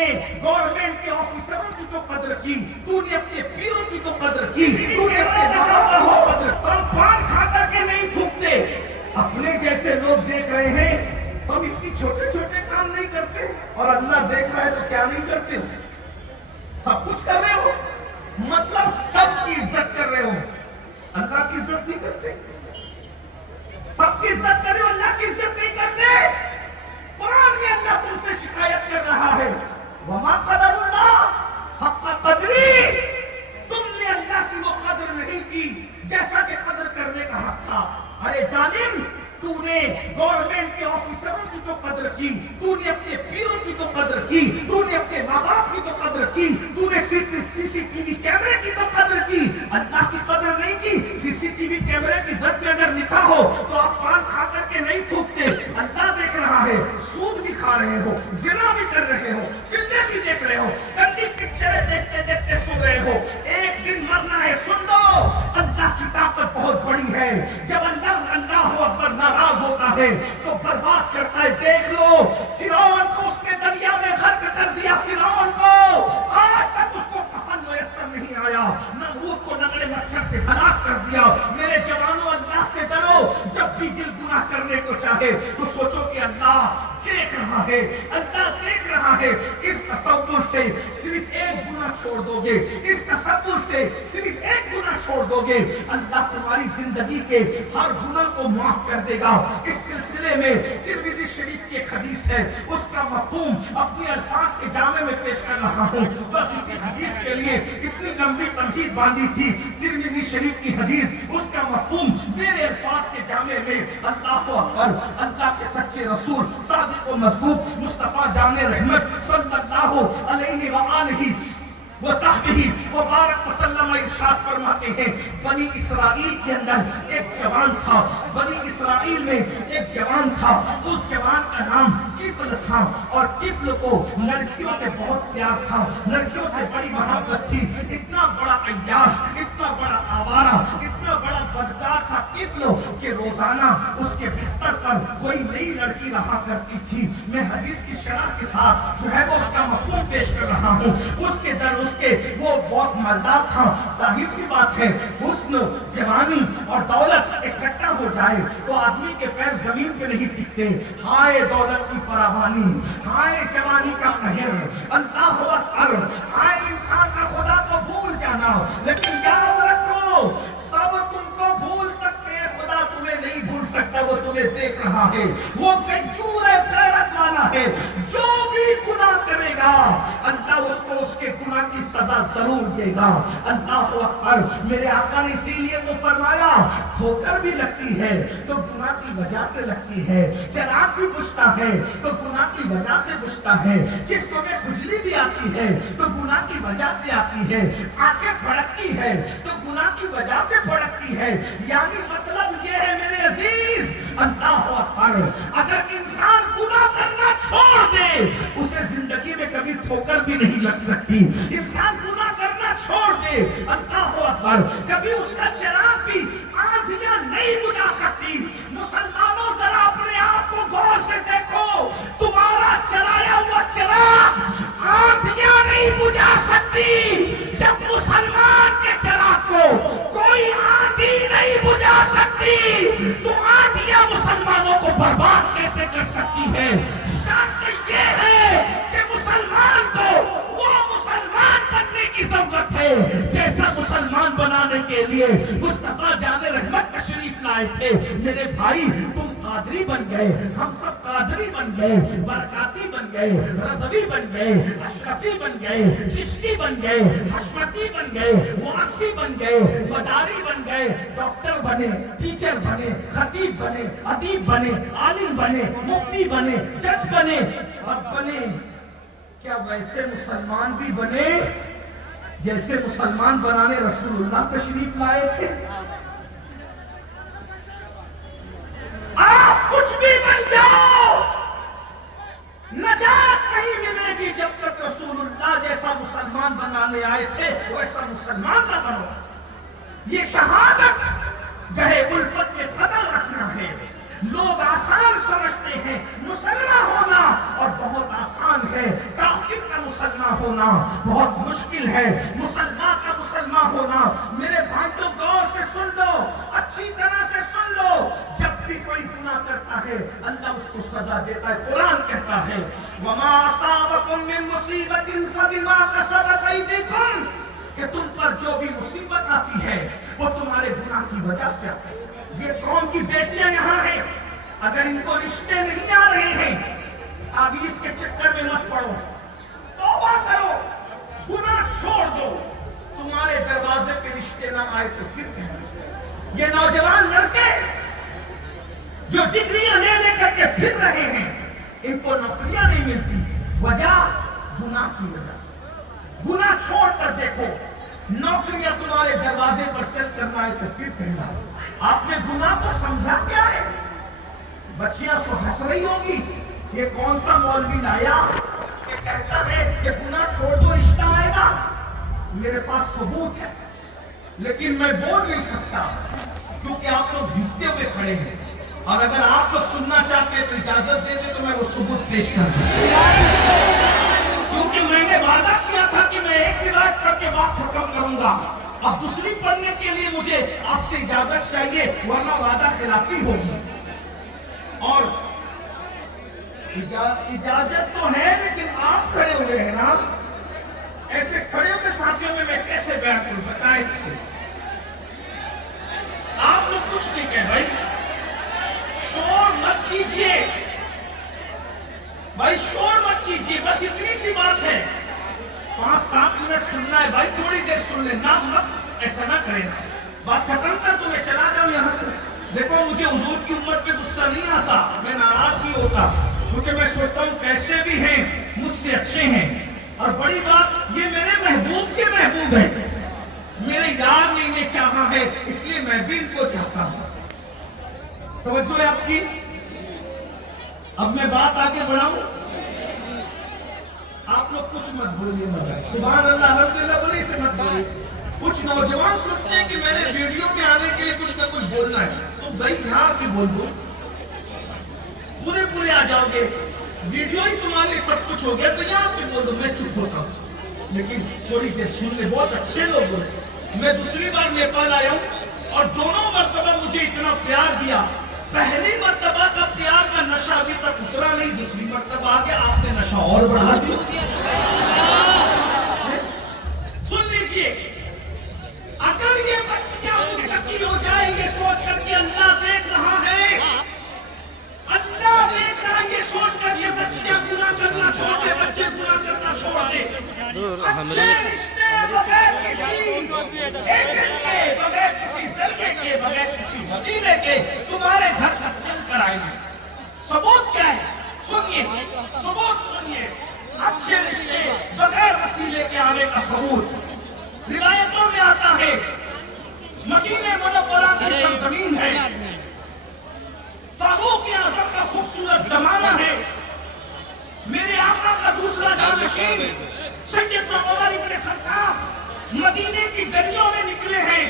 نے گورنمنٹ کے آفیسروں کی تو قدر کی، تو نے اپنے پیروں کی تو قدر کی، تو نے اپنے بابا کی قدر کی۔ ہم پان کھا کر کے نہیں تھوکتے، اپنے جیسے لوگ دیکھ رہے ہیں، ہم اتنی چھوٹے چھوٹے کام نہیں کرتے، اور اللہ دیکھ رہا ہے تو کیا نہیں کرتے؟ سب کچھ کر رہے ہو، مطلب سب کی عزت کر رہے ہو، اللہ کی عزت نہیں کرتے۔ سب کی عزت کرے، اللہ کی عزت نہیں کرتے۔ قرآن میں اللہ تم سے شکایت کر رہا ہے، وما قدر اللہ حق قدری، تم نے اللہ کی وہ قدر نہیں کی جیسا کہ قدر کرنے کا حق تھا۔ ارے ظالم، تو نے گورنمنٹ کے آفیسروں کی تو قدر کی، تو نے اپنے پیروں کی تو قدر کی، تو نے اپنے ماں باپ کی تو قدر کی، تو نے سی سی ٹی وی کیمرے کی تو قدر کی، اللہ کی قدر نہیں کی۔ سی سی ٹی وی کیمرے کی زد میں اگر لکھا ہو تو آپ پان کھا کر کے نہیں تھوکتے، اللہ دیکھ رہا ہے، سود بھی کھا رہے ہو، زنا بھی کر رہے ہو، فلمیں بھی دیکھ رہے ہو، گندی پکچریں دیکھتے دیکھتے سن رہے ہو، ایک دن مرنا ہے۔ سن لو، اللہ کی طاقت بہت بڑی ہے، جب اللہ اکبر ناراض ہوتا ہے تو برباد کرتا ہے۔ دیکھ لو، فرعون کو اس نے دریا میں غرق کر دیا، فرعون کو آج تک اس کو کفن میسر نہیں آیا، نمرود کو لنگڑے مچھر سے ہلاک کر دیا۔ میرے جوانوں، اللہ سے ڈرو، جب بھی دل گناہ کرنے کو چاہے تو سوچو کہ اللہ دیکھ رہا ہے، اللہ دیکھ رہا ہے۔ اس تصور سے صرف ایک گناہ چھوڑ دو گے، اس تصور سے صرف ایک گناہ چھوڑ دو گے، اللہ تمہاری زندگی کے ہر گناہ کو معاف کر دے گا۔ اس سلسلے میں ترمذی شریف کی ایک حدیث ہے، اس کا مفہوم اپنے الفاظ کے جامع میں پیش کر رہا ہوں۔ بس اسی حدیث کے لیے اتنی لمبی تمہید باندھی تھی، ترمذی شریف کی حدیث، اس کا مفہوم میرے الفاظ کے جامع میں۔ اللہ اکبر، اللہ کے سچے رسول صادق و مضبوط مصطفیٰ جان رحمت صلی اللہ علیہ وآلہ وصحبہ وبارک وسلم ارشاد فرماتے ہیں، بنی اسرائیل کے اندر ایک جوان تھا، بنی اسرائیل میں ایک جوان تھا، اس جوان کا نام کفل تھا، اور کفل کو لڑکیوں سے بہت پیار تھا، لڑکیوں سے بڑی محبت تھی۔ اتنا بڑا عیاش، اتنا بڑا آوارہ، اتنا بڑا بدکار تھا کفل کہ روزانہ اس کے بستر پر کوئی نئی لڑکی رہا کرتی تھی۔ میں حدیث کی شرح کے ساتھ جو ہے وہ اس کا مفہوم پیش کر رہا ہوں۔ اس کے در وہ بہت مالدار تھا، ظاہر سی بات ہے، حسن، جوانی اور دولت اکٹھا ہو جائے تو آدمی کے پیر زمین پہ نہیں ٹکتے۔ ہائے دولت کی فراوانی، ہائے جوانی کا قہر، اللہ اکبر، ہائے انسان کا خدا کو بھول جانا، لیکن یاد رکھو سب تم کو بھول سکتے ہیں، خدا تمہیں نہیں بھول سکتا، وہ تمہیں دیکھ رہا ہے، وہ غیور ہے، غیرت والا ہے، جو بھی گناہ کرے گا اللہ اس کو اس کے گناہ کی سزا ضرور دے گا۔ اللہ اکبر، میرے آقا نے اسی لیے تو فرمایا، ٹھوکر بھی لگتی ہے تو گناہ کی وجہ سے لگتی ہے، چراغ بھی بجھتا ہے تو گناہ کی وجہ سے بجھتا ہے، جس کو میں کھجلی بھی آتی ہے تو گناہ کی وجہ سے آتی ہے، آنکھیں پھڑکتی ہے تو گناہ کی وجہ سے پھڑکتی ہے۔ یعنی مطلب یہ ہے میرے عزیز، اللہ اکبر، اگر انسان گناہ کرنا چھوڑ دے اسے زندگی میں کبھی ٹھوکر بھی نہیں لگ سکتی۔ انسان گناہ کرنا چھوڑ دے، اللہ اکبر، کبھی اس کا چراغ بھی آندھیاں نہیں بجھا سکتی۔ مسلمانوں ذرا اپنے آپ کو غور سے دیکھو، تمہارا چلایا ہوا چراغ آندھیاں نہیں بجھا سکتی۔ جب مسلمان کے چراغ کو کوئی آندھی نہیں بجھا سکتی تو آندھیاں مسلمانوں کو برباد کیسے کر سکتی ہے؟ شرط یہ ہے کہ مسلمان کو وہ مسلمان بننے کی ضرورت ہے جیسا مسلمان بنانے کے لیے مصطفیٰ جان رحمت تشریف لائے تھے۔ میرے بھائی، تم قادری بن گئے، ہم سب قادری بن گئے، برکاتی بن گئے، رضوی بن گئے، اشرفی بن گئے، چشتی بن گئے، حشمتی بن گئے، معاشی بن گئے، مداری بن گئے، ڈاکٹر بنے، ٹیچر بنے، خطیب بنے، ادیب بنے، عالم بنے، مفتی بنے، جج بنے، سب بنے۔ کیا ویسے مسلمان بھی بنے جیسے مسلمان بنانے رسول اللہ تشریف لائے تھے؟ آپ کچھ بھی بن جاؤ، نجات نہیں ملے گی جب تک رسول اللہ جیسا مسلمان بنانے آئے تھے ویسا مسلمان نہ بنو۔ یہ شہادت گہے الفت میں قدم رکھنا ہے۔ لوگ آسان سمجھتے ہیں مسلمان ہونا اور بہت آسان ہے، کافر کا مسلمان ہونا بہت مشکل ہے، مسلمان کا مسلمان ہونا۔ میرے بھائیوں غور سے سن لو، اچھی طرح سے سن لو، جب بھی کوئی گناہ کرتا ہے اللہ اس کو سزا دیتا ہے۔ قرآن کہتا ہے وَمَا أَصَابَكُم مِّن مُّصِيبَةٍ فَبِمَا كَسَبَتْ أَيْدِيكُمْ، کہ تم پر جو بھی مصیبت آتی ہے وہ تمہارے گناہ کی وجہ سے آتی ہے۔ یہ قوم کی بیٹیاں یہاں ہیں، اگر ان کو رشتے نہیں آ رہے ہیں تعویذ کے چکر میں مت پڑو، توبہ کرو، گناہ چھوڑ دو، تمہارے دروازے پہ رشتے نہ آئے تو پھر کہیں۔ یہ نوجوان لڑکے جو ڈگریاں لے کر کے پھر رہے ہیں ان کو نوکریاں نہیں ملتی، وجہ گناہ کی وجہ سے۔ گناہ چھوڑ کر دیکھو، نوکریاں تمہارے دروازے پر چل کر نہ آئے تو پھر کہنا آپ نے گناہ کو سمجھا کیا ہے؟ بچیاں سو ہنس رہی ہوگی، یہ کون سا مولوی لایا کہ کہتا ہے کہ گناہ چھوڑ دو رشتہ آئے گا۔ میرے پاس ثبوت ہے لیکن میں بول نہیں سکتا کیونکہ آپ لوگ بھیگتے ہوئے کھڑے ہیں، اور اگر آپ لوگ سننا چاہتے ہیں تو اجازت دے دیں تو میں وہ ثبوت پیش کر سکتا ہوں، کیونکہ میں نے وعدہ کیا تھا کہ میں ایک روایت پڑھ کے بات ختم کروں گا، اب دوسری پڑھنے کے لیے مجھے آپ سے اجازت چاہیے ورنہ وعدہ خلافی ہوگی۔ اور اجازت تو ہے لیکن آپ کھڑے ہوئے ہیں نا، ایسے کھڑے ہوئے ساتھیوں میں کیسے بیان کروں؟ بتائیں مجھے، آپ لوگ کچھ نہیں کہہ بھائی، شور مت کیجئے بھائی، شور مت کیجئے، بس اتنی سی بات ہے، 5-7 منٹ سننا ہے بھائی، تھوڑی دیر سن لینا، مت ایسا نہ کریں، بات ختم کر تو میں چلا جاؤں یہاں سے۔ دیکھو مجھے حضور کی امت پہ غصہ نہیں آتا، میں ناراض نہیں ہوتا، کیونکہ میں سوچتا ہوں کیسے بھی ہیں مجھ سے اچھے ہیں، اور بڑی بات یہ میرے محبوب کے محبوب ہیں، میرے یار نے انہیں چاہا ہے اس لیے میں بھی ان کو چاہتا ہوں۔ توجہ ہے آپ کی؟ اب میں بات آگے بڑھاؤں، آپ لوگ کچھ مت بولیے مگر سبحان اللہ الحمدللہ بولیے سے مت بولیے۔ کچھ نوجوان سوچتے ہیں کہ میں نے ویڈیو میں آنے کے لیے کچھ نہ کچھ بولنا ہے، تو بھائی یہاں کی بول دو، پورے آ جاؤ گے، ویڈیو ہی تمہارے لیے سب کچھ ہو گیا تو یہاں کی بول دو، میں چپ ہوتا ہوں، لیکن تھوڑی دیر سن لے، بہت اچھے لوگ بولے۔ میں دوسری بار نیپال آیا ہوں اور دونوں مرتبہ مجھے اتنا پیار دیا، پہلی مرتبہ کا پیار کا نشہ ابھی تک اترا نہیں، دوسری مرتبہ آگے آپ نے نشہ اور بڑھا دیا۔ سن لیجئے، اگر یہ بچیاں متقی ہو جائیں یہ سوچ کر کے اللہ دیکھ رہا ہے، اللہ دیکھ رہا ہے یہ سوچ کر کے بچیاں گناہ کرنا چھوڑ دے، بچے گناہ کرنا چھوڑ دے، اچھے رشتے بغیر کسی ایجنٹ کے، بغیر کسی ذریعے کے، بغیر کسی وسیلے کے تمہارے گھر تک چل کر آئیں گے۔ ثبوت کیا ہے؟ سنیے، ثبوت سنیے، اچھے رشتے بغیر وسیلے کے آنے کا ثبوت روایتوں میں آتا ہے، مدینہ منورہ کی سرزمین ہے، فاروق اعظم کا خوبصورت زمانہ ہے، میرے آقا کا دوسرا جانشین سیدنا عمر بن خطاب مدینے کی گلیوں میں نکلے ہیں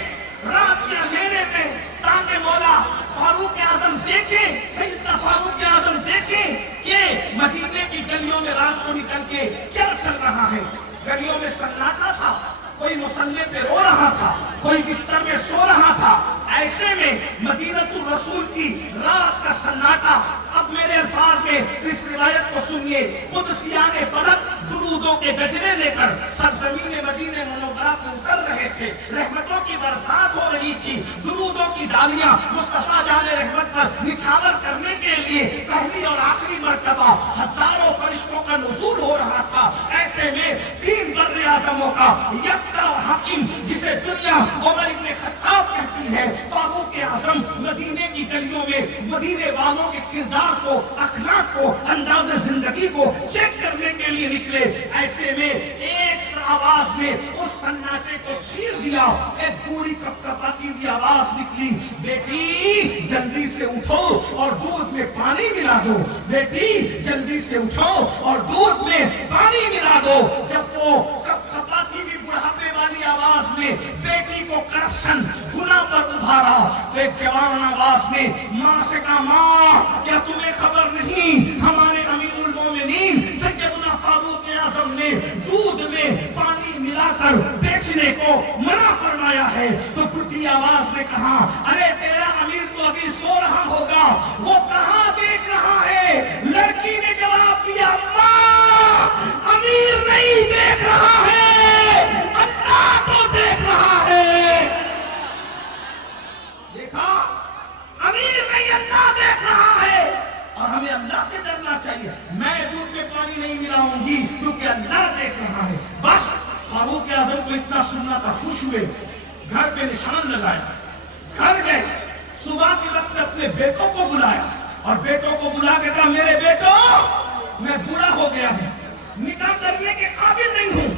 رات کے اندھیرے میں، تاکہ مولا فاروق اعظم دیکھیں، سیدنا فاروق اعظم دیکھیں کہ مدینے کی گلیوں میں رات کو نکل کے کیا چل رہا ہے۔ گلیوں میں سناٹا تھا، کوئی مصلی پہ رو رہا تھا، کوئی بستر میں سو رہا تھا، ایسے میں مدینۃ الرسول کی رات کا سناٹا۔ اب میرے الفاظ میں اس روایت کو سنیے، قدسیان فلک درودوں کے گجرے لے کر سرزمین مدینہ منورہ کو اتر رہے تھے، رحمتوں کی برسات ہو رہی تھی، درودوں کی ڈالیاں مصطفیٰ جان رحمت پر نچھاور کرنے کے لیے پہلی اور آخری مرتبہ ہزاروں فرشتوں کا نزول ہو رہا تھا۔ ایسے میں 3 بر اعظموں کا یکتا اور حاکم، جسے دنیا عمر بن خطاب کہتی ہے، فاروق اعظم مدینے کی گلیوں میں مدینے والوں کے کردار کو، اخلاق کو، انداز زندگی کو چیک کرنے کے لیے نکلے۔ ایسے میں ایک آواز نے اس سناٹے کو چیر دیا، ایک بوڑھی کپکپاتی ہوئی آواز نکلی، بیٹی جلدی سے اٹھو اور دودھ میں پانی ملا دو، بیٹی جلدی سے اٹھو اور دودھ میں پانی ملا دو۔ جب وہ کپکپاتی ہوئی بڑھاپے والی آواز نے بیٹی کو کرپشن گناہ پر ابھارا تو ایک جوان آواز نے ماں سے کہا، ماں کیا تمہیں خبر نہیں، ہمارے امیر المومنین سیدنا फारूक आजम ने दूध में पानी मिलाकर बेचने को मना फरमाया है तो बुढ़ी आवाज ने कहा, अरे तेरा अमीर तो अभी सो रहा होगा, वो कहां देख रहा है? लड़की ने जवाब दिया, अम्मा अमीर नहीं देख रहा है, अल्लाह तो देख रहा है। देखा, अमीर नहीं अल्लाह देख रहा है और हमें अल्लाह से डरना चाहिए। मैं दूध में पानी नहीं मिलाऊंगी क्योंकि अल्लाह देख रहा है। बस फारूक आजम को इतना सुनना था, खुश हुए, घर पे निशान लगाया, घर गए, सुबह के वक्त अपने बेटों को बुलाया और बेटों को बुला के कहा, मेरे बेटो मैं बूढ़ा हो गया हूं, निकाह करने के काबिल नहीं हूं,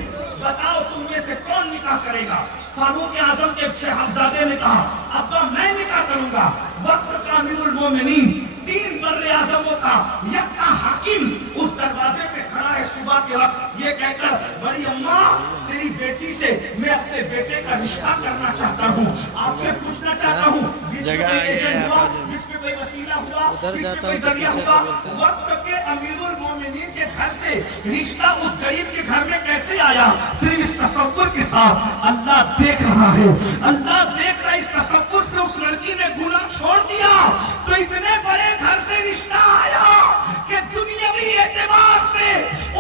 बताओ तुम में से कौन निकाह करेगा? फारूक आजम के शहजादे ने कहा, अब्बा मैं निकाह करूंगा। वक्त का अमीरुल मोमिनीन, 3 बर्रे आजमों का यक्का हाकिम उस दरवाजे पे खड़ा है सुबह के वक्त, ये कहकर, बड़ी अम्मा तेरी बेटी से मैं अपने बेटे का रिश्ता करना चाहता हूँ, आपसे पूछना चाहता हूँ, जगह कोई वसीला हुआ, कोई जरिया हुआ? वक्त के अमीरुल मोमिनीन के घर से रिश्ता उस गरीब के घर में कैसे आया? सिर्फ इस तसव्वुर के साथ, अल्लाह देख रहा है, अल्लाह देख रहा है। इस तसव्वुर से उस लड़की ने गुनाह छोड़ दिया तो इतने बड़े घर से रिश्ता आया कि दुनियावी एतबार से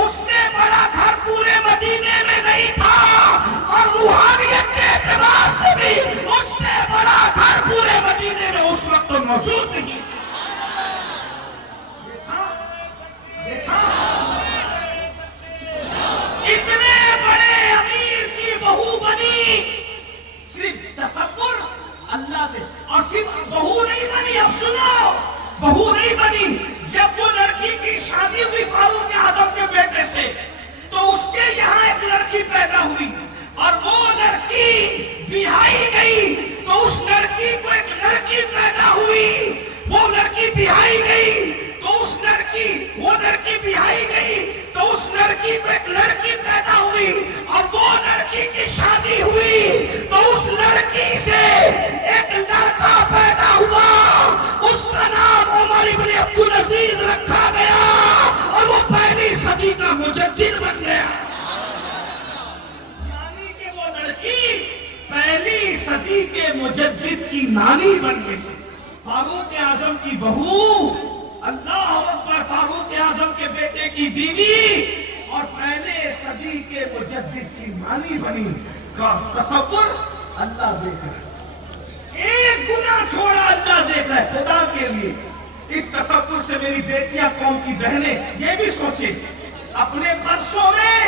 उससे बड़ा घर पूरे मदीने में नहीं था और रूहानियत के एतबार से भी उससे बड़ा घर पूरे मदीने में उस वक्त तो मौजूद नहीं। देखा, इतने बड़े अमीर की बहू बनी, सिर्फ तसव्वुर अल्लाह ने। और सिर्फ बहू नहीं बनी, अब सुनो, बहू नहीं बनी, जब वो लड़की की शादी हुई फारूक आजम के बेटे से तो उसके यहाँ एक लड़की पैदा हुई और वो लड़की बिहाई गई तो उस लड़की को एक लड़की पैदा हुई, वो लड़की बिहाई गई तो उस लड़की, वो लड़की बिहाई गई तो उस लड़की को एक लड़की पैदा हुई और वो लड़की की शादी हुई तो उस लड़की से एक लड़का पैदा हुआ, उसका नाम उमर इब्न अब्दुल अजीज रखा गया और वो पहली सदी का मुजद्दिद बन गया। यानी कि वो लड़की पहली सदी के मुजद्दिद की नानी बन गई। फारूक आजम की बहू, अल्लाह अकबर, फारूक आजम के बेटे की बीवी और पहले सदी के मुजद्दिद की नानी बनी। का तसव्वुर अल्लाह देख रहा है, एक गुनाह छोड़ा अल्लाह देख रहा है। खुदा के लिए इस तसव्वुर से मेरी बेटियां, कौम की बहनें ये भी सोचे, अपने पर्सों में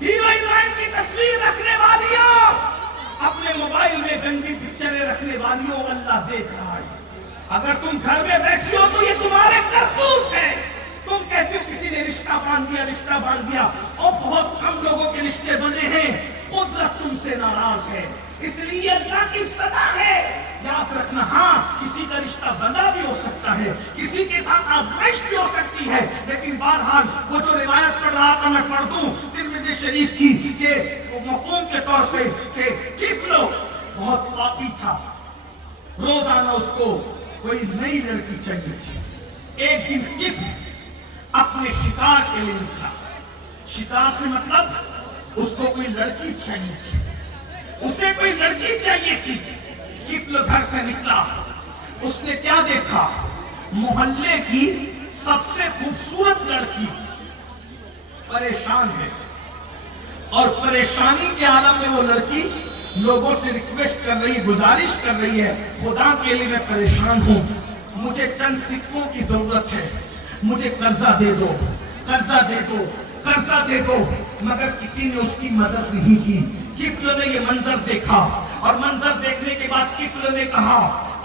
हीरो हीरोइन की तस्वीर रखने वालियों, अपने मोबाइल में गंदी पिक्चरें रखने वालियों, अल्लाह देख रहा है। अगर तुम घर में बैठी हो तो ये तुम्हारे करतूत है। तुम कहते हो किसी ने रिश्ता बांध दिया, रिश्ता बांध दिया, और बहुत कम लोगों के रिश्ते बने हैं, कुदरत तुमसे नाराज है, इसलिए अल्लाह की सदा है। याद रखना, हाँ किसी का रिश्ता बंधा भी हो सकता है, किसी के साथ आजमाइश भी हो सकती है, लेकिन बहरहाल वो जो रिवायत पढ़ रहा था मैं पढ़ दूं तिर्मिज़ी शरीफ की, के मफ़हूम के तौर पे कि किफलो बहुत पापी था, रोजाना उसको कोई नई लड़की चाहिए थी। एक दिन किफल अपने शिकार के लिए निकला, शिकार से मतलब उसको कोई लड़की चाहिए थी, उसे कोई लड़की चाहिए थी। किफल घर से निकला, उसने क्या देखा? मोहल्ले की सबसे खूबसूरत लड़की परेशान है और परेशानी के आलम में वो लड़की लोगों से रिक्वेस्ट कर रही, गुजारिश कर रही है, खुदा के लिए मैं परेशान हूँ, मुझे चंद सिक्कों की जरूरत है, मुझे कर्जा दे दो, कर्जा दे दो, कर्जा दे दो। मगर किसी ने उसकी मदद नहीं की। किफल ने ये मंजर देखा और मंजर देखने के बाद किफल ने कहा,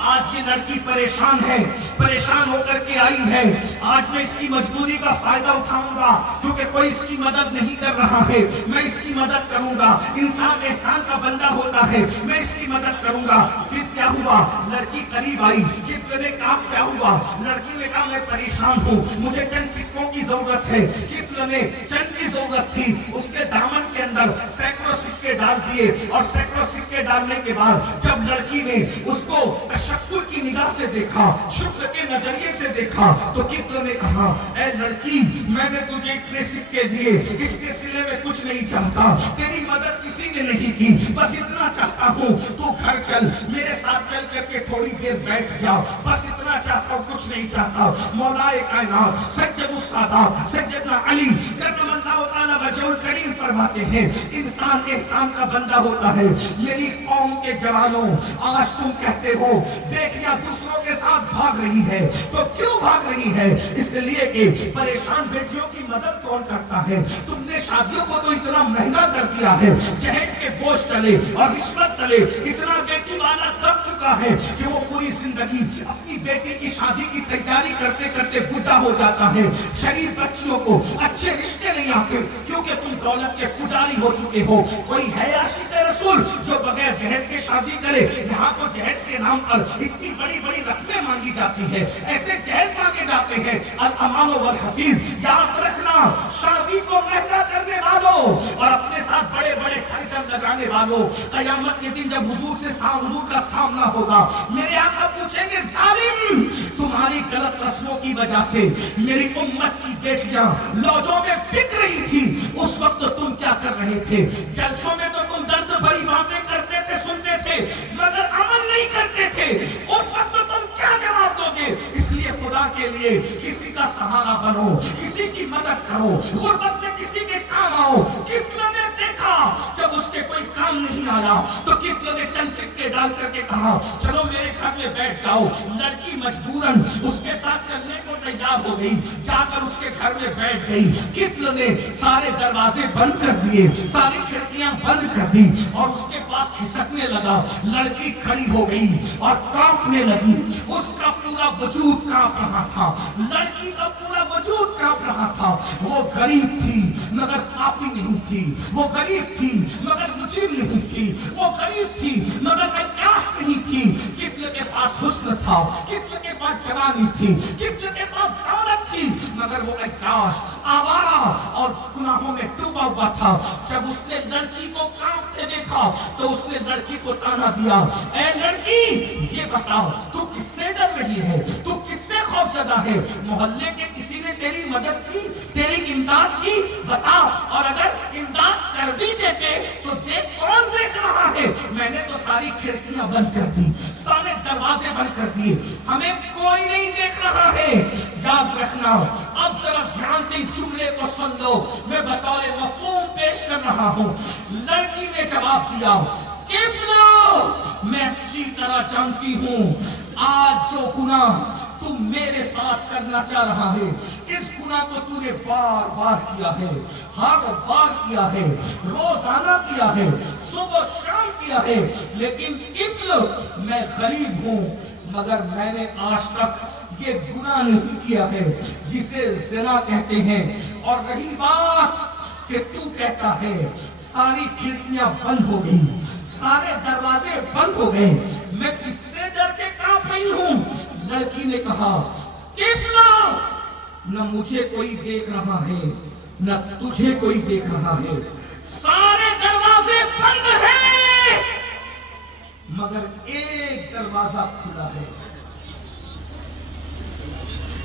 आज ये लड़की परेशान है, परेशान होकर के आई है, आज मैं इसकी मजबूरी का फायदा उठाऊंगा क्योंकि कोई इसकी मदद नहीं कर रहा है, मैं इसकी मदद करूंगा। इंसान एहसान का बंदा होता है, मैं इसकी मदद करूंगा। फिर क्या हुआ? लड़की करीब आई, किफल ने कहा क्या हुआ? लड़की ने कहा मैं परेशान हूँ, मुझे चंद सिक्कों की जरूरत है। किफल ने चंद की जरूरत थी, उसके दामन के अंदर सैकड़ों सिक्के डाल दिए और सैकड़ों सिक्के डालने के बाद जब लड़की ने उसको तशक्कुर की निगाह से देखा, शुक्र के नजरिए से देखा, तो किफ्ल ने कहा, ऐ लड़की, मैंने तुझे इतने सिक्के दिए, इसके सिले में कुछ नहीं चाहता, तेरी मदद किसी ने नहीं की, बस इतना चाहता हूँ तू घर चल, मेरे साथ चल करके थोड़ी देर बैठ जा, बस इतना चाहता हूँ, कुछ नहीं चाहता। मौलाए कायनात सज्जदुस सादात सैयदना अली करमल्लाहु तआला वजहुल करीम फरमाते हैं, इंसान एहसान का बंदा होता है। मेरी कौम के जवानों, आज तुम कहते हो बेटियां दूसरों के साथ भाग रही है, तो क्यों भाग रही है? इसलिए कि परेशान बेटियों की मदद कौन करता है? तुमने शादियों को तो इतना महंगा कर दिया है, जहेज के बोझ तले और रिश्वत तले इतना बेटी वाला दब चुका है कि वो पूरी जिंदगी अपनी बेटी की शादी की तैयारी करते करते बूढ़ा हो जाता है। शरीफ बच्चियों को अच्छे रिश्ते नहीं आते, क्योंकि तुम दौलत के पुजारी हो चुके हो। कोई है आशिक रसूल जो बगैर जहेज के शादी करे? यहाँ तो जहेज के नाम पर इतनी बड़ी बड़ी रकमें मांगी जाती है, ऐसे जहेज मांगे जाते हैं। अल अमानो वल हफीज, याद रखना, शादी को महंगा करने वालों और अपने साथ बड़े बड़े टाइटल लगाने वालों, कयामत के दिन जब हुजूर से हुजूर का सामना होगा, मेरे आका पूछेंगे, जालिम, तुम्हारी गलत रस्मों की वजह से मेरी उम्मत की बेटियां लौजों में बिक रही थी, उस वक्त तुम क्या कर रहे थे? जलसों में तो तुम दर्द भरी बातें करते थे, सुनते थे, मगर अमल नहीं करते थे, उस वक्त तुम क्या जवाब दोगे? इसलिए खुदा के लिए किसी का सहारा बनो, किसी की मदद करो, गुर्बत में किसी के काम आओ। किफ्ल ने देखा, जब उसके कोई काम नहीं आया तो किफ्ल ने चंद सिक्के डाल करके कहा, चलो मेरे घर में बैठ जाओ। लड़की मजबूरन उसके साथ चलने को तैयार हो गई, जाकर उसके घर में बैठ गई। किफ्ल ने सारे दरवाजे बंद कर दिए, सारी खिड़कियां बंद कर दी और उसके पास खिसकने लगा। लड़की खड़ी हो गई और कांपने लगी, उसका पूरा वजूद कांप रहा था, लड़की का पूरा वजूद कांप रहा था। वो गरीब थी मगर पापी नहीं थी, वो गरीब थी मगर मुजरिम नहीं थी, वो गरीब थी मगर अय्याश नहीं थी। किफ्ल के पास हुस्न था, किफ्ल के पास जवानी थी, किफ्ल के पास दौलत थी, मगर वो अय्याश, आवारा और गुनाहों में डूबा हुआ था। जब उसने लड़की को कांपते देखा तो उसने लड़की को ताना दिया, ऐ लड़की, ये बताओ तू किससे डर रही है, तू किससे खौफजदा है? मोहल्ले के किसी ने तेरी मदद की, तेरी इमदाद की? बता, और अगर इमदाद कर भी देते तो देख कौन देख रहा है? मैंने तो सारी खिड़कियां बंद कर दी, सारे दरवाजे बंद कर दिए, हमें कोई नहीं देख रहा है। याद रखना, अब जरा ध्यान से इस जुमले को सुन लो, मैं बतौर मफहूम पेश कर रहा हूँ। लड़की ने जवाब दिया, किफ्ल, मैं अच्छी तरह जानती हूँ आज जो गुनाह तू मेरे साथ करना चाह रहा है, इस गुनाह को तूने बार बार किया है, हर बार किया है, रोजाना किया है, सुबह शाम किया है। लेकिन किफ्ल, मैं गरीब हूँ मगर मैंने आज तक ये गुनाह नहीं किया है जिसे ज़िना कहते हैं। और रही बात कि तू कहता है सारी खिड़कियां बंद हो गई, सारे दरवाजे बंद हो गए, मैं किससे डर के कांप रही हूँ? लड़की ने कहा, किफ्ल, न मुझे कोई देख रहा है न तुझे कोई देख रहा है, सारे दरवाजे बंद हैं मगर एक दरवाजा खुला है,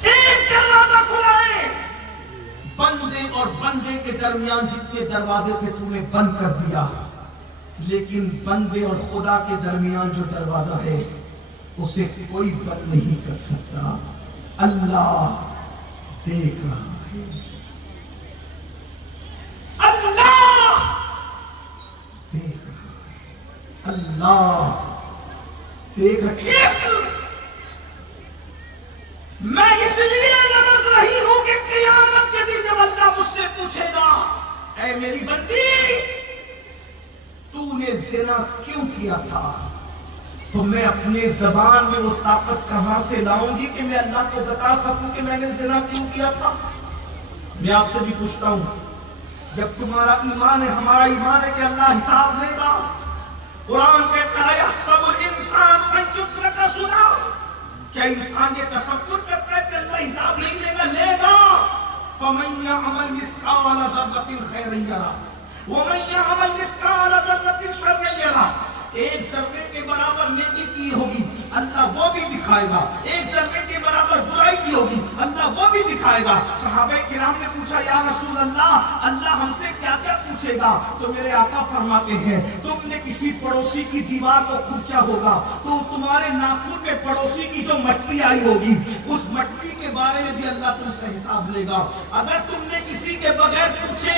एक दरवाजा खुला है। बंदे और बंदे के दरमियान जितने दरवाजे थे तूने बंद कर दिया, लेकिन बंदे और खुदा के दरमियान जो दरवाजा है उसे कोई बंद नहीं कर सकता। अल्लाह देख रहा है, अल्लाह देख रहा है, अल्लाह देख रहा है। मैं इसलिए नमज रही हूं कि क़यामत के दिन जब अल्लाह मुझसे पूछेगा, ऐ मेरी बंदी, तूने ज़िना क्यों किया था, तो मैं अपने ज़बान में वो ताकत कहां से लाऊंगी कि मैं अल्लाह को बता सकूं कि मैंने ज़िना क्यों किया था। मैं आपसे भी पूछता हूं, जब तुम्हारा ईमान है, हमारा ईमान है कि अल्लाह हिसाब लेगा। कुरान कहता है, यहसबुल इंसान अन युत्रका सुदा, क्या इंसान ये तसव्वुर करता है कि अल्लाह हिसाब नहीं लेगा? लेगा। फमन यअमल मिस्काल ज़र्रतिन खैरन यरा वमन यअमल मिस्काल ज़र्रतिन शर्रन यरा। एक जर्रे के बराबर नेकी की होगी, अल्लाह वो भी दिखा दिखाएगा, एक जर्रे के बराबर बुराई की होगी, अल्लाह वो भी दिखाएगा। सहाबे किराम ने पूछा, या रसूल अल्लाह, अल्लाह हमसे क्या क्या पूछेगा? तो मेरे आका फरमाते हैं, तुमने किसी पड़ोसी की दीवार को खींचा होगा तो तुम्हारे नाखून में पड़ोसी की जो मट्टी आई होगी, उस मट्टी के बारे में भी अल्लाह तुमसे हिसाब लेगा। अगर तुमने किसी के बगैर पूछे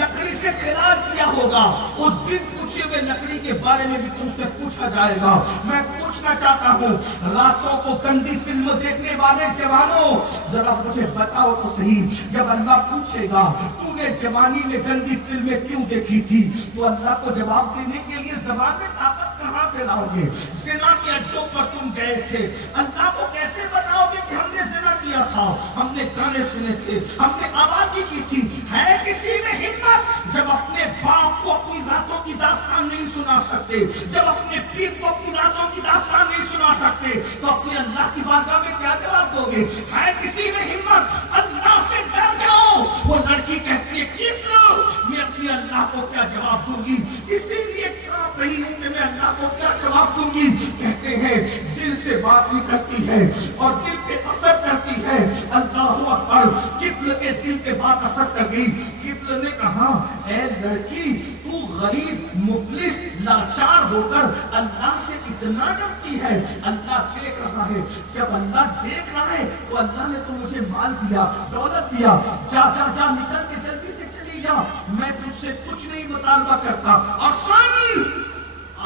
लकड़ी से खिलाड़ किया होगा, उस बिन पूछे हुए लकड़ी के बारे में भी तुमसे पूछा जाएगा। मैं पूछना चाहता हूँ, रातों को गंदी फिल्म देखने वाले जवानों, जरा मुझे बताओ तो सही, जब अल्लाह पूछेगा तूने जवानी में गंदी फिल्में क्यों देखी थी, तो अल्लाह को जवाब देने के लिए ज़बान में ताकत कहां से लाओगे? जिना के अड्डों पर तुम गए थे, अल्लाह को कैसे बताओगे कि हमने जिना किया था, हमने गाने सुने थे, हमने आवाज़ी की थी? है किसी में हिम्मत? जब अपने बाप को अपनी रातों की दास्तान नहीं सुना सकते, जब अपने पीर को अपनी रातों की दास्तान नहीं सुना सकते, तो अपने अल्लाह की बारगाह में क्या जवाब दोगे? है किसी में हिम्मत? अल्लाह से डर जाओ। वो लड़की कहती है, किस लो मैं अपने अल्लाह को क्या जवाब दूंगी? इसीलिए कांप रही हूं कि मैं अल्लाह को क्या जवाब दूंगी। कहते हैं दिल से बात निकलती है और दिल पे असर करती है। अल्लाहू अकबर, किफ्ल के दिल पे बात असर कर गई। किफ्ल ने कहा, ऐ लड़की, तू गरीब मुफलिस लाचार होकर अल्लाह से इतना डरती है। अल्लाह देख रहा है, जब अल्लाह देख रहा है तो अल्लाह ने तो मुझे माल दिया, दौलत दिया, जा जा जा निकल के जल्दी से चली जा, मैं तुझसे कुछ नहीं मुतालबा करता। और सुन,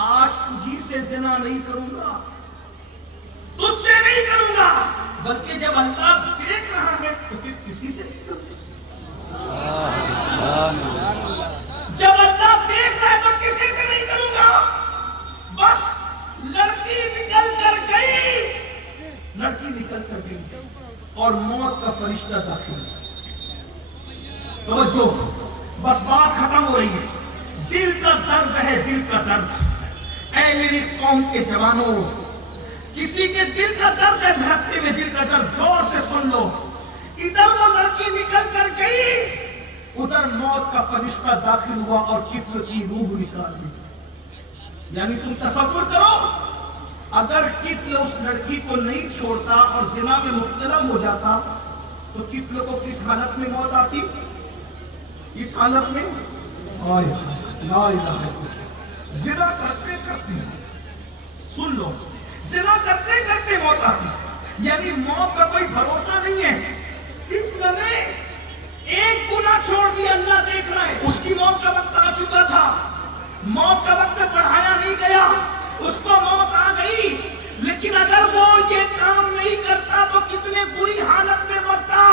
आज तुझी से जिना नहीं करूंगा, तुझसे नहीं करूंगा, बल्कि जब अल्लाह देख रहा है तो फिर किसी से नहीं करूंगा। जब अल्लाह देख रहा है तो किसी से नहीं करूंगा। बस लड़की निकल कर गई, लड़की निकल कर गई और मौत का फरिश्ता दाखिल। तो जो बस बात खत्म हो रही है, दिल का दर्द है, दिल का दर्द। ऐ मेरी कौम के जवानों, किसी के दिल का दर्द है, धड़कते हुए दिल का दर्द, गौर से सुन लो। इधर वो लड़की निकल कर गई, उधर मौत का फरिश्ता दाखिल हुआ और किफ्ल की रूह निकाल दी। यानी तुम तसव्वुर करो, अगर किफ्ल उस लड़की को नहीं छोड़ता और जिना में मुब्तला हो जाता तो किफ्ल को किस हालत में मौत आती? इस हालत में जिना करते करते, सुन लो, जिना करते करते मौत आती। यानी मौत का कोई भरोसा नहीं है। किफ्ल ने एक गुनाह छोड़ दिया, अल्लाह देख रहा है, उसकी मौत का वक्त आ चुका था, मौत का वक्त बढ़ाया नहीं गया, उसको मौत आ गई। लेकिन अगर वो ये काम नहीं करता तो कितने बुरी हालत में मरता।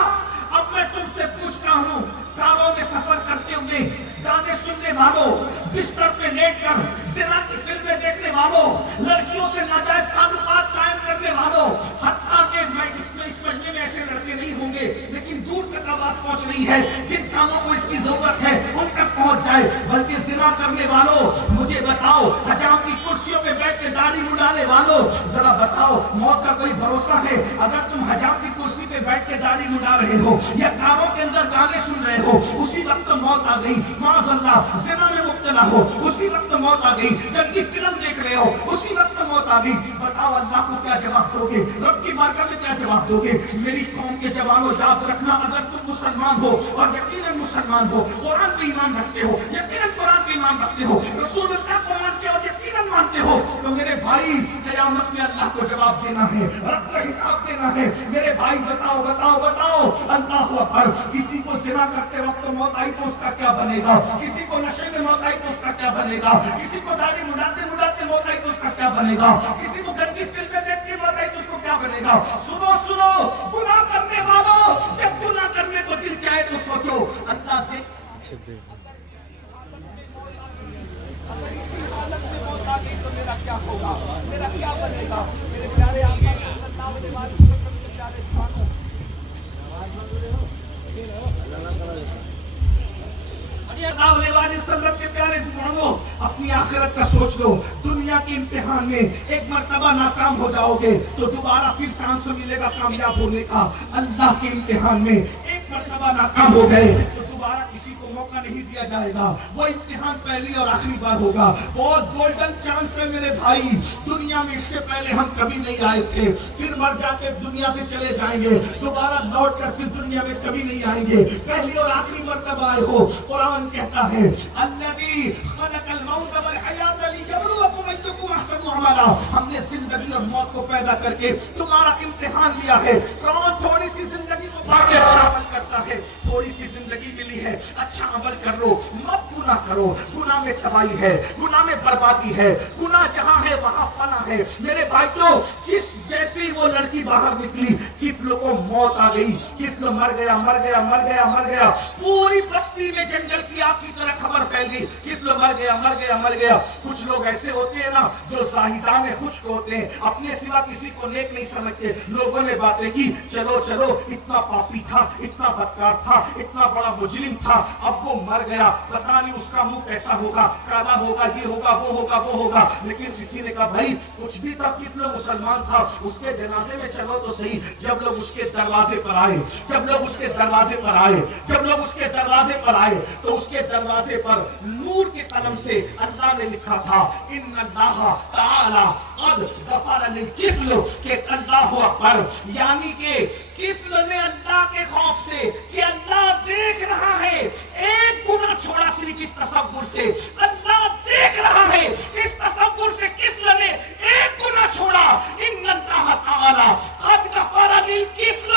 अब मैं तुमसे पूछता हूँ, कारों में सफर करते हुए गाने सुनने वालों, बिस्तर पे लेटकर जिना की फिल्में देखने वालों, लड़कियों से नाजायज ताल्लुकात कायम करने वालों, हत्ता के मैं इस महीने में ऐसे लड़के नहीं होंगे, लेकिन दूर तक आवाज पहुंच रही है, जिन कामों को इसकी जरूरत है उन तक पहुंच जाए। बल्कि जिना करने वालों, मुझे बताओ, हजाम की कुर्सियों पे बैठ के दाढ़ी मुड़ाने वालों, जरा बताओ, मौत का कोई भरोसा है? अगर तुम हजाम की कुर्सी पे बैठ के दाढ़ी मुड़ा रहे हो या कारों के अंदर गाने सुन रहे हो, उसी वक्त तो मौत आ गई। माज़अल्लाह, ज़िना में मुब्तला हो, उसी वक्त मौत आ गई। जल्दी फिल्म देख रहे हो, उसी वक्त मौत आ गई। बताओ अल्लाह को क्या जवाब दोगे? रब की बारगाह में क्या जवाब दोगे? मेरी कौम के जवानों, याद रखना, अगर तुम मुसलमान हो और यकीनन मुसलमान हो, कुरान पे ईमान रखते हो, यकीनन कुरान पे ईमान रखते हो, रसूलुल्लाह को मानते हो, यकीनन मानते हो, तो मेरे भाई क़यामत में अल्लाह को जवाब देना है, रब को हिसाब देना है। मेरे भाई बताओ बताओ बताओ, अल्लाहू अकबर, किसी को ज़िना करते वक्त मौत आई तो उसका क्या बनेगा? किसी को नशे में मौत आई तो उसका क्या बनेगा? किसी को दाढ़ी मुड़ाते मुड़ाते मौत आई तो उसका क्या बनेगा? किसी को गंदी फिल्में देखते मौत आई तो उसको क्या बनेगा? सुनो सुनो, गुनाह करने वालों, जब गुनाह करने को दिल चाहे तो सोचो, अल्लाह देख हालत में मौत आ गई तो मेरा क्या होगा, मेरा क्या बनेगा? मेरे प्यारे आका सल्लल्लाहु अलैहि वसल्लम के प्यारे जवानों, के प्यारे दीवानों, अपनी आखिरत का सोच लो। दुनिया के इम्तिहान में एक मर्तबा नाकाम हो जाओगे तो दोबारा फिर चांस मिलेगा कामयाब होने का। अल्लाह के इम्तिहान में एक मर्तबा नाकाम हो गए तो दोबारा किसी को موقع نہیں دیا جائے گا. وہ امتحان پہلی اور آخری بار ہوگا. بہت گولڈن چانس ہے میرے بھائی. دنیا میں اس سے پہلے ہم کبھی نہیں آئے تھے, پھر مر جا کے دنیا سے چلے جائیں گے, دوبارہ لوٹ کر پھر دنیا میں کبھی نہیں آئیں گے. پہلی اور آخری مرتبہ آئے ہو. قرآن کہتا ہے الذی خلق الموت والحیات لیبلوکم ایکم احسن عملا, ہم نے زندگی اور موت کو پیدا کر کے تمہارا امتحان لیا ہے. کون تھوڑی سی زندگی کو پا کے اچھا عمل کرتا ہے؟ تھوڑی سی زندگی ملی ہے, اچھا عمل کر لو, مت گناہ کرو. گناہ میں تباہی ہے, گناہ میں بربادی ہے. گناہ جہاں ہے وہاں فنا ہے. میرے بھائیو, جس جیسی وہ لڑکی باہر نکلی, کفل کو موت آ گئی, کفل مر گیا مر گیا مر گیا مر گیا. پوری بستی میں جنگل کی آگ کی طرح خبر پھیل گئی, کفل مر گیا مر گیا مر گیا. کچھ لوگ ایسے ہوتے ہیں نا جو زاہدان خشک ہوتے ہیں, اپنے سوا کسی کو نیک نہیں سمجھتے. لوگوں نے باتیں کی, چلو چلو اتنا پاپی تھا, اتنا بدکار تھا, اتنا بڑا مجرم تھا, اب وہ مر گیا, پتہ نہیں اس کا منہ کیسا ہوگا, کالا ہوگا, یہ ہوگا وہ ہوگا وہ ہوگا. لیکن کسی نے کہا بھائی کچھ بھی تھا, کتنا مسلمان تھا, اس کے جنازے میں چلو تو صحیح. جب لوگ اس کے دروازے پر آئے, جب لوگ اس کے دروازے پر آئے, جب لوگ اس کے دروازے پر آئے, تو اس کے دروازے پر نور کی قلم سے اللہ نے لکھا تھا ان اللہ تعالی قد غفر للکفل, کہ اللہ اکبر, یعنی کہ کفل نے اللہ کے خوف سے کہ اللہ دیکھ رہا ہے, ایک گناہ چھوڑا صرف اس تصور سے, اللہ دیکھ رہا ہے, اس تصور سے کفل نے ایک گناہ چھوڑا. ان اللہ تعالی قد غفر للکفل,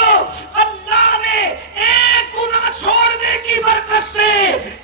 اللہ نے ایک گناہ چھوڑنے کی برکت سے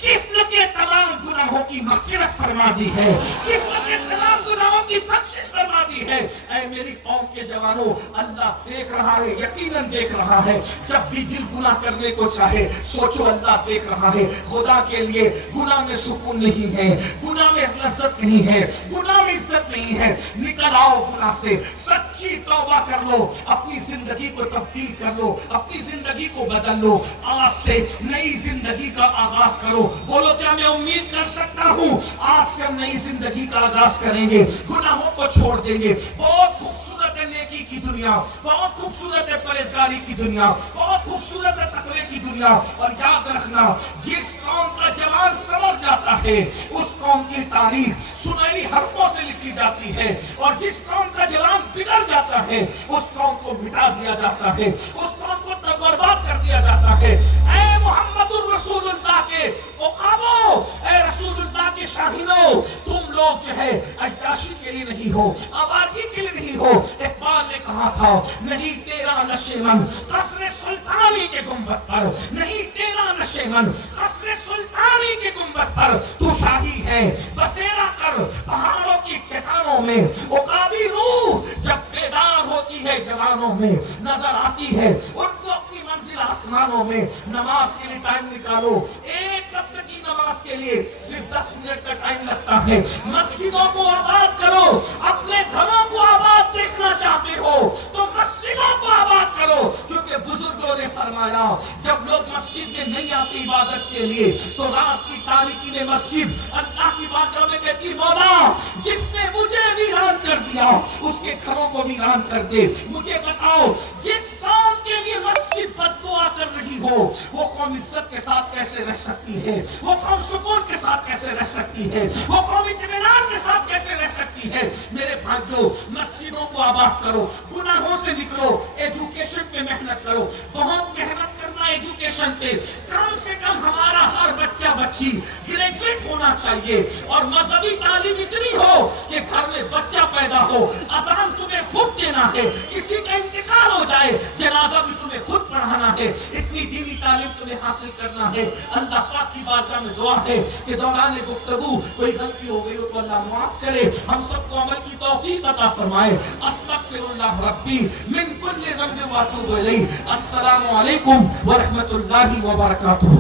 کفل کے تمام گناہوں کی مغفرت فرما دی ہے, کفل کے تمام گناہوں کی بخشش فرما دی ہے. اے میری قوم کے جوانوں, اللہ دیکھ رہا ہے, یقیناً دیکھ رہا ہے. جب بھی دل گناہ کرنے کو چاہے سوچو اللہ دیکھ رہا ہے. خدا کے لیے گناہ میں سکون نہیں ہے, گناہ میں لذت نہیں ہے, گناہ میں عزت نہیں ہے. نکل آؤ گناہ سے, سچی توبہ کر لو, اپنی زندگی کو تبدیل کر لو, اپنی زندگی کو بدل لو. آج سے نئی زندگی کا آغاز کرو. بولو کیا میں امید کر سکتا ہوں آج سے ہم نئی زندگی کا آغاز کریں گے, گناہوں کو چھوڑ دیں گے. بہت خوبصورت ہے نیکی کی دنیا, بہت خوبصورت ہے پرہیزگاری کی دنیا, بہت خوبصورت ہے تقوی کی دنیا. اور یاد رکھنا, جس قوم کا جوان سمجھ جاتا ہے اس قوم کی تاریخ سنہری حرفوں سے لکھی جاتی ہے, اور جس قوم کا جوان بگڑ جاتا ہے اس قوم کو مٹا دیا جاتا ہے, اس قوم کو برباد کر دیا جاتا ہے. اے محمد الرسول اللہ کے عقابوں, اے رسول اللہ کے شاہینوں, تم لوگ جو ہے عیاشی کے لیے نہیں ہو, آبادی کے لیے نہیں ہو. اقبال نے کہا تھا نہیں تیرا نشیمن قصر سلطانی کے گنبد پر, نہیں تیرا نشیمن قصر سلطانی کے گنبد پر, تو شاہی ہے بسیرا کر پہاڑوں کی چٹانوں میں. عقابی روح جب بیدار ہوتی ہے جوانوں میں, نظر آتی ہے ان کو اپنی منزل آسمانوں میں. نماز کے لیے ٹائم نکالو, ایک وقت کی نماز کے لیے صرف 10 منٹ کا ٹائم لگتا ہے. مسجدوں کو آباد کرو, اپنے گھروں کو آباد دیکھنا چاہتے ہو تو مسجدوں کو آباد کرو, کیونکہ بزرگوں نے فرمایا جب لوگ مسجد میں نہیں آتے عبادت کے لیے تو رات کی تاریکی میں مسجد اللہ کی بارگاہ میں کہتی مولا جس نے مجھے ویران کر دیا اس کے گھروں کو ویران کر دے. مجھے بتاؤ جس قوم کے لیے مسجد بد دعا کر رہی ہو وہ قوم عزت کے ساتھ کیسے رہ سکتی ہے, وہ قوم سکون کے ساتھ کیسے رہ سکتی ہے, وہ قوم اطمینان کے ساتھ کیسے رہ سکتی ہے. میرے بھائیو, مسجدوں کو آباد کرو, گناہوں سے نکلو, ایجوکیشن پہ محنت کرو, بہت محنت کرنا ایجوکیشن پہ. کم سے کم ہمارا ہر بچہ بچی گریجویٹ ہونا چاہیے, اور مذہبی تعلیم اتنی ہو کہ گھر میں بچہ پیدا ہو, اذان تمہیں خود دینا ہے, کسی کا انتقال ہو جائے جنازہ بھی تمہیں خود پڑھانا ہے, اتنی دینی تعلیم تمہیں حاصل کرنا ہے. اللہ پاک کی بارگاہ میں دعا ہے کہ دوران گفتگو کوئی غلطی ہو گئی ہو تو اللہ معاف کرے, ہم سب کو عمل کی توفیق عطا فرمائے. استغفر اللہ ربی من کل ذنب واتوب الیہ. السلام علیکم ورحمۃ اللہ وبرکاتہ.